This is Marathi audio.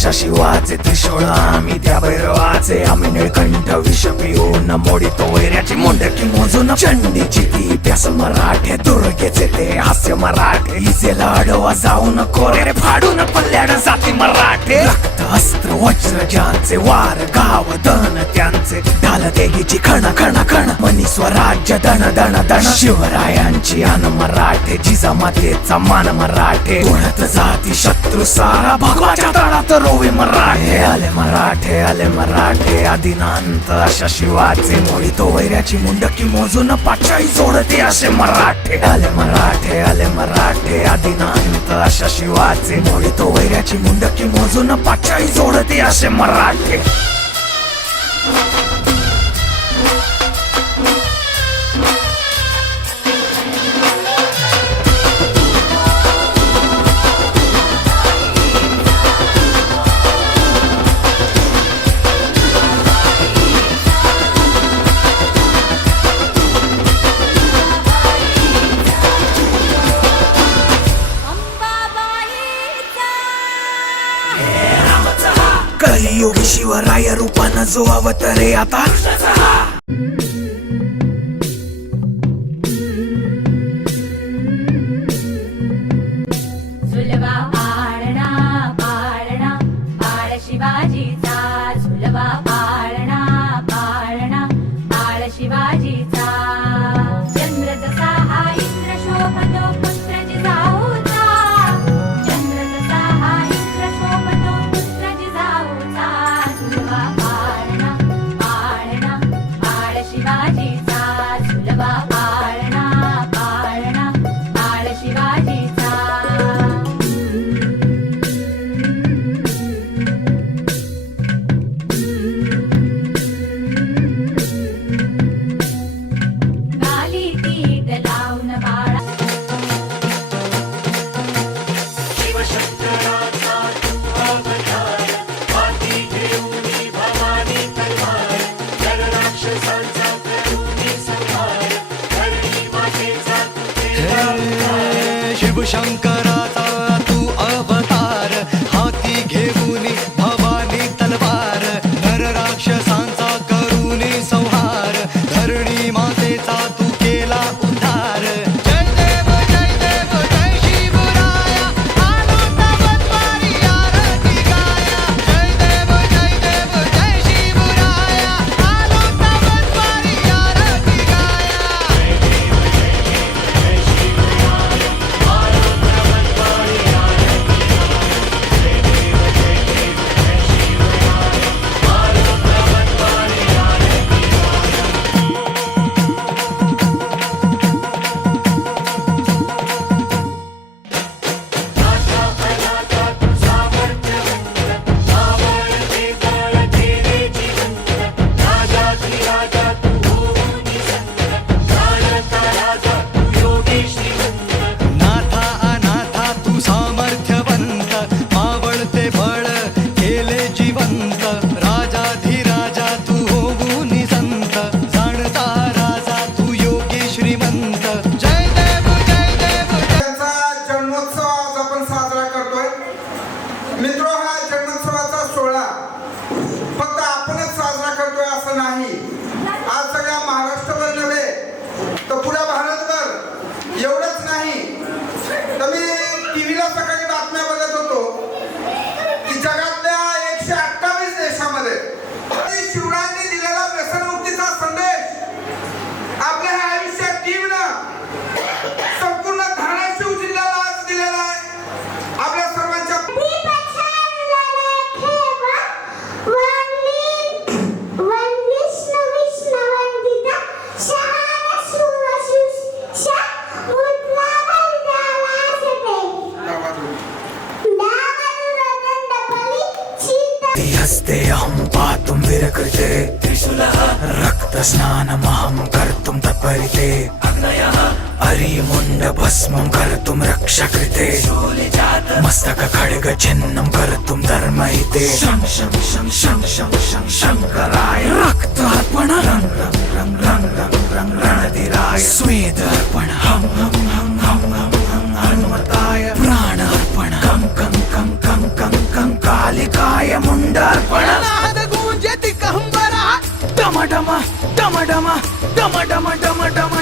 अशा शिवाचे त्रिशूळ आम्ही त्या भैरवाचे आम्ही निळकंठ विष पिऊन मोडितो वैऱ्याची मुंडकी मोजून चंडीची ती प्यास मराठे दुर्गेचे ते हास्य मराठे इजेला अडवा जाऊन कोरे फाडून पल्ल्याड जाती मराठे रक्त अस्त्र वज्र ज्यांचे वार गाव दन त्यांचे ढाल देगीची खण खण खण मनी स्वराज्य दण दण दण शिवरायांची अन मराठे जिजामातेचा मान मराठे उडत जाती शत्रू सारा भगवाच्या तळात रोवे मराठे आले मराठे आदिनांत अशा शिवाचे मोडितो वैऱ्याची मुंडकी मोजून पाचाई जोडते असे मराठे आले मराठे आदिनांत अशा शिवाचे मोडितो वैऱ्याची मुंडकी मोजून पाचाई जोडते असे मराठे. कलियुगी शिवराय रूपानं जो अवतरे आता झुलवा पाळणा पाळणा बाळ शिवाजीचा झुलवा पाळणा पाळणा बाळ शिवाजीचा चंद्र जसा हा इंद्र शोभतो पुत्र जिजाऊचा चंद्र जसा हा इंद्र शोभतो पुत्र जिजाऊचा झुलवा पाळणा पाळणा बाळ शिवाजीचा झुलवा पाळणा पाळणा बाळ शिवाजीचा. गाली तीट लावून बाळा शिवशंकराचा तू अवतार हाती घेऊनी भवानी तलवार कर राक्षसांचा करूनी संहार धरणी मातेचा तू केला उद्धार. शिवशंकराचा तू अवतार हाती घेऊनी भवानी तलवार नर राक्षसांचा करूनी संहार धरणी मातेचा तू केला उद्धार. जय देव जय शिवराया आलो तवद्वारी आरती गाया. जय देव जय शिवराया आलो तवद्वारी आरती गाया. राजा भलाचा तू सामर्थ्यवंत आवडते बळ तेरे जिवंत राजा तू होऊनी संत प्राणता राजा तू योगी श्रीमंत. नाथा अनाथा तू सामर्थ्यवंत मावळते बळ केले जिवंत राजाधिराजा तू होऊनी संत जाणता राजा तू योगी श्रीमंत. जय देव त्यांचा जन्मोत्सव आज आपण साजरा करतोय. मित्र, हा जन्मोत्सवाचा सोहळा फक्त आपणच साजरा करतोय असं नाही. आज सगळ्या महाराष्ट्रभर नव्हे तर पुऱ्या भारतभर एवढंच नाही तर मी टीव्हीला सकाळी बातम्या बघत होतो की जगातल्या 128 देशामध्ये शिवरायांनी दिलेला व्यसनमुक्तीचा संदेश आपल्या ह्या आयुष्यात टीव्हीनं संपूर्ण धाराशिव जिल्ह्याला आज दिलेला आहे. आपल्या सर्वांच्या ती हस्ते अहं पातुं विरकृते त्रिशूलः रक्त स्नानमहं कर्तुं तत्परिते अग्नयः अरिमुण्ड भस्मं कर्तुं रक्षकृते मस्तक खड्ग छिन्नं कर्तुं धर्महिते शं शं शं शं शं शं शंकराय रक्तार्पण रं रं रं रं रं रं रणधीराय स्वेदार्पण हं हं हं हं हं हं हनुमताय प्राणार्पण कं कं कं कं कं कं कालिकाय डमा डमा डमा डमा डमा डमा डमा डमा